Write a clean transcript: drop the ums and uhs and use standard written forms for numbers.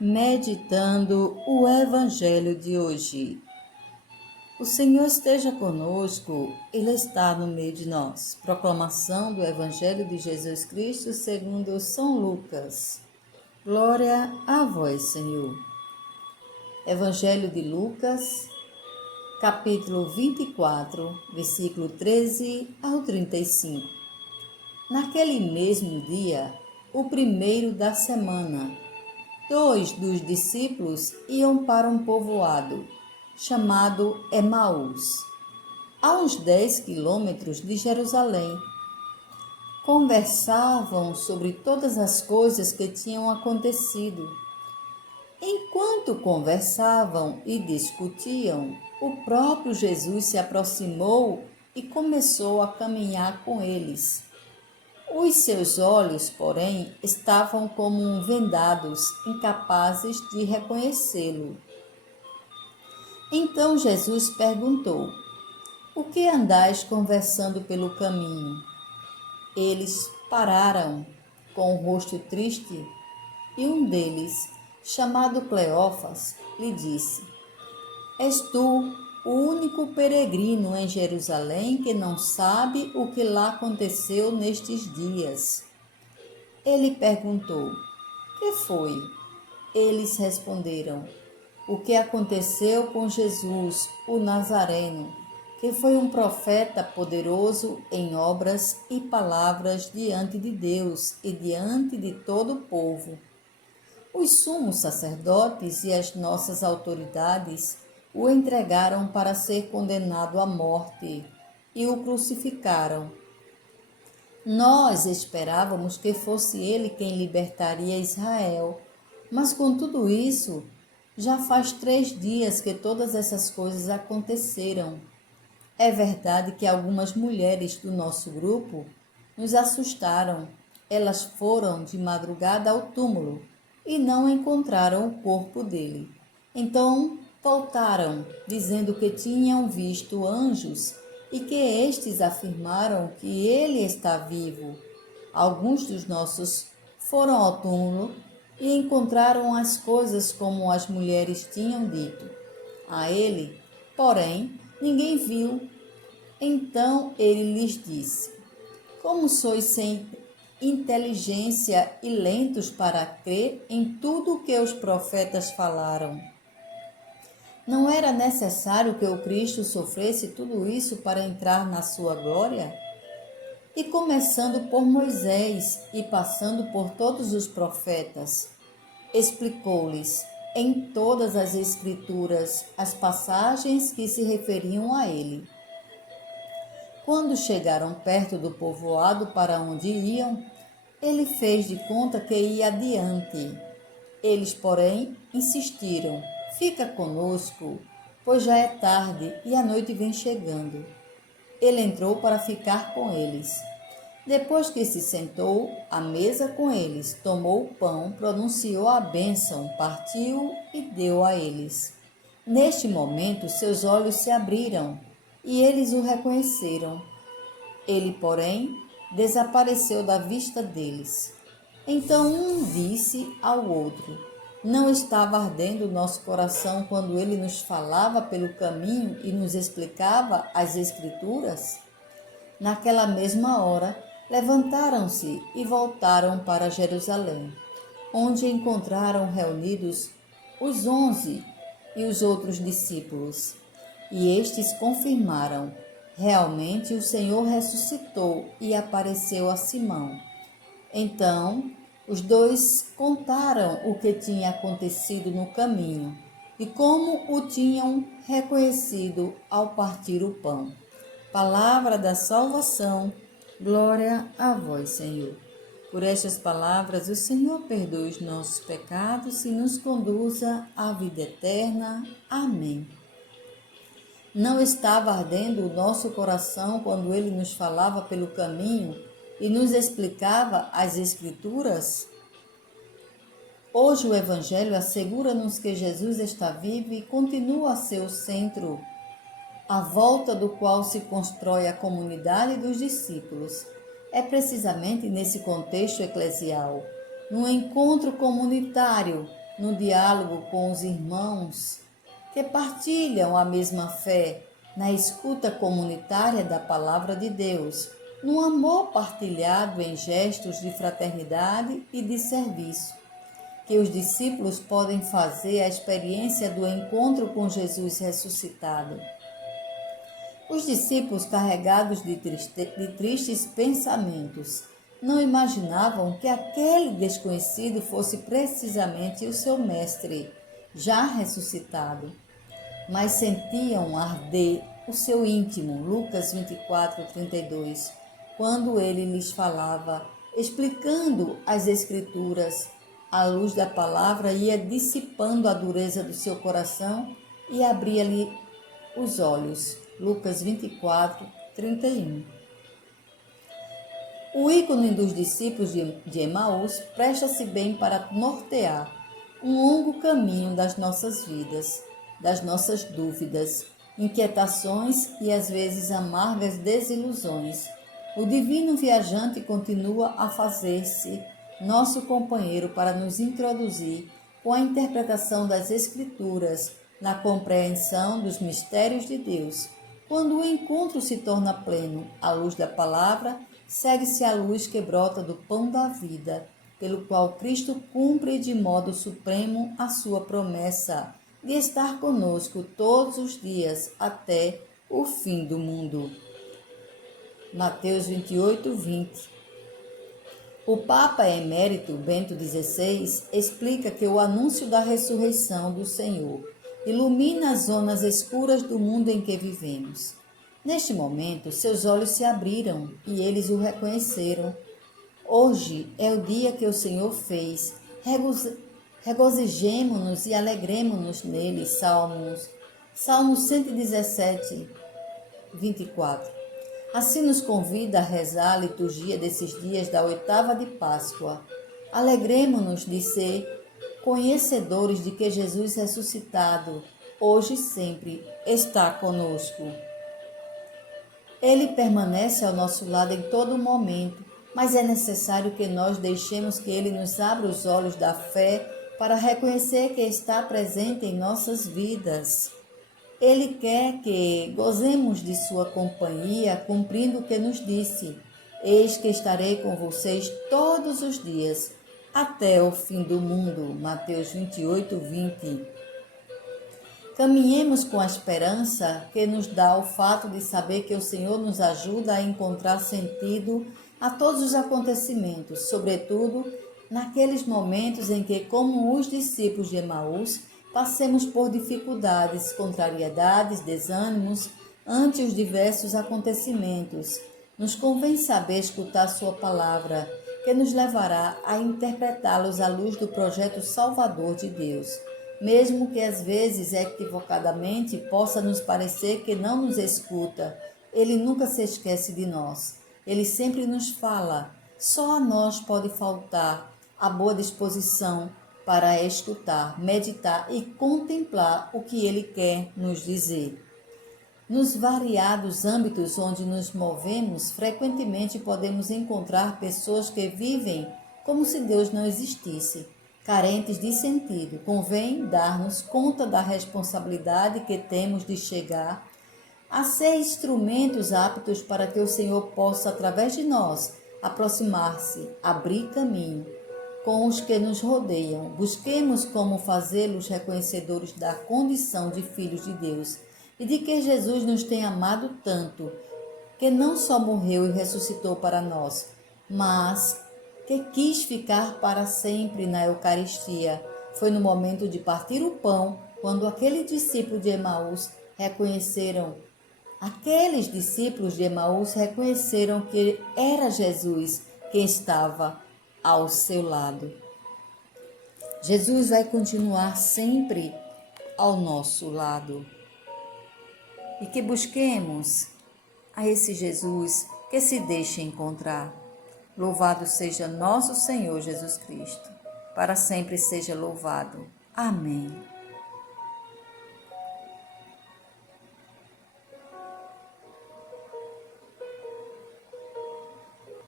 Meditando o Evangelho de hoje. O Senhor esteja conosco, Ele está no meio de nós. Proclamação do Evangelho de Jesus Cristo segundo São Lucas. Glória a vós, Senhor. Evangelho de Lucas, capítulo 24, versículo 13 ao 35. Naquele mesmo dia, o primeiro da semana, 2 dos discípulos iam para um povoado, chamado Emaús, a uns 10 quilômetros de Jerusalém. Conversavam sobre todas as coisas que tinham acontecido. Enquanto conversavam e discutiam, o próprio Jesus se aproximou e começou a caminhar com eles. Os seus olhos, porém, estavam como vendados, incapazes de reconhecê-lo. Então Jesus perguntou: "O que andais conversando pelo caminho?" Eles pararam, com o rosto triste, e um deles, chamado Cleófas, lhe disse: "És tu o único peregrino em Jerusalém que não sabe o que lá aconteceu nestes dias?" Ele perguntou: "Que foi?" Eles responderam: "O que aconteceu com Jesus, o Nazareno, que foi um profeta poderoso em obras e palavras diante de Deus e diante de todo o povo. Os sumos sacerdotes e as nossas autoridades o entregaram para ser condenado à morte e o crucificaram. Nós esperávamos que fosse ele quem libertaria Israel, mas com tudo isso, já faz 3 dias que todas essas coisas aconteceram. É verdade que algumas mulheres do nosso grupo nos assustaram. Elas foram de madrugada ao túmulo e não encontraram o corpo dele. Então voltaram, dizendo que tinham visto anjos e que estes afirmaram que ele está vivo. Alguns dos nossos foram ao túmulo e encontraram as coisas como as mulheres tinham dito. A ele, porém, ninguém viu. Então ele lhes disse: "Como sois sem inteligência e lentos para crer em tudo o que os profetas falaram? Não era necessário que o Cristo sofresse tudo isso para entrar na sua glória?" E começando por Moisés e passando por todos os profetas, explicou-lhes em todas as Escrituras as passagens que se referiam a ele. Quando chegaram perto do povoado para onde iam, ele fez de conta que ia adiante. Eles, porém, insistiram: "Fica conosco, pois já é tarde e a noite vem chegando." Ele entrou para ficar com eles. Depois que se sentou à mesa com eles, tomou o pão, pronunciou a bênção, partiu e deu a eles. Neste momento, seus olhos se abriram e eles o reconheceram. Ele, porém, desapareceu da vista deles. Então um disse ao outro: "Não estava ardendo o nosso coração quando ele nos falava pelo caminho e nos explicava as Escrituras?" Naquela mesma hora, levantaram-se e voltaram para Jerusalém, onde encontraram reunidos os 11 e os outros discípulos. E estes confirmaram: "Realmente o Senhor ressuscitou e apareceu a Simão." Então, os dois contaram o que tinha acontecido no caminho e como o tinham reconhecido ao partir o pão. Palavra da salvação, glória a vós, Senhor. Por estas palavras, o Senhor perdoe os nossos pecados e nos conduza à vida eterna. Amém. Não estava ardendo o nosso coração quando ele nos falava pelo caminho e nos explicava as Escrituras? Hoje o Evangelho assegura-nos que Jesus está vivo e continua a ser o centro, à volta do qual se constrói a comunidade dos discípulos. É precisamente nesse contexto eclesial, num encontro comunitário, no diálogo com os irmãos que partilham a mesma fé, na escuta comunitária da palavra de Deus, no amor partilhado em gestos de fraternidade e de serviço, que os discípulos podem fazer a experiência do encontro com Jesus ressuscitado. Os discípulos, carregados de tristes pensamentos, não imaginavam que aquele desconhecido fosse precisamente o seu mestre, já ressuscitado, mas sentiam arder o seu íntimo, Lucas 24:32, quando ele lhes falava, explicando as Escrituras, a luz da palavra ia dissipando a dureza do seu coração e abria-lhe os olhos, Lucas 24:31. O ícone dos discípulos de Emaús presta-se bem para nortear um longo caminho das nossas vidas, das nossas dúvidas, inquietações e às vezes amargas desilusões. O divino viajante continua a fazer-se nosso companheiro para nos introduzir com a interpretação das Escrituras na compreensão dos mistérios de Deus. Quando o encontro se torna pleno à luz da palavra, segue-se a luz que brota do pão da vida, pelo qual Cristo cumpre de modo supremo a sua promessa de estar conosco todos os dias até o fim do mundo. Mateus 28:20. O Papa Emérito Bento XVI explica que o anúncio da ressurreição do Senhor ilumina as zonas escuras do mundo em que vivemos. Neste momento, seus olhos se abriram e eles o reconheceram. Hoje é o dia que o Senhor fez. Regozijemo-nos e alegremo-nos nele. Salmo 117, 24. Assim nos convida a rezar a liturgia desses dias da oitava de Páscoa. Alegremo-nos de ser conhecedores de que Jesus ressuscitado, hoje e sempre, está conosco. Ele permanece ao nosso lado em todo momento, mas é necessário que nós deixemos que Ele nos abra os olhos da fé para reconhecer que está presente em nossas vidas. Ele quer que gozemos de sua companhia, cumprindo o que nos disse: eis que estarei com vocês todos os dias, até o fim do mundo. Mateus 28:20. Caminhemos com a esperança que nos dá o fato de saber que o Senhor nos ajuda a encontrar sentido a todos os acontecimentos, sobretudo naqueles momentos em que, como os discípulos de Emaús, passemos por dificuldades, contrariedades, desânimos ante os diversos acontecimentos. Nos convém saber escutar sua palavra, que nos levará a interpretá-los à luz do projeto salvador de Deus. Mesmo que às vezes equivocadamente possa nos parecer que não nos escuta, Ele nunca se esquece de nós. Ele sempre nos fala. Só a nós pode faltar a boa disposição para escutar, meditar e contemplar o que Ele quer nos dizer. Nos variados âmbitos onde nos movemos, frequentemente podemos encontrar pessoas que vivem como se Deus não existisse, carentes de sentido. Convém dar-nos conta da responsabilidade que temos de chegar a ser instrumentos aptos para que o Senhor possa, através de nós, aproximar-se, abrir caminho com os que nos rodeiam. Busquemos como fazê-los reconhecedores da condição de filhos de Deus e de que Jesus nos tem amado tanto, que não só morreu e ressuscitou para nós, mas que quis ficar para sempre na Eucaristia. Foi no momento de partir o pão, quando aqueles discípulos de Emaús reconheceram que era Jesus quem estava ao seu lado. Jesus vai continuar sempre ao nosso lado. E que busquemos a esse Jesus que se deixa encontrar. Louvado seja nosso Senhor Jesus Cristo. Para sempre seja louvado. Amém.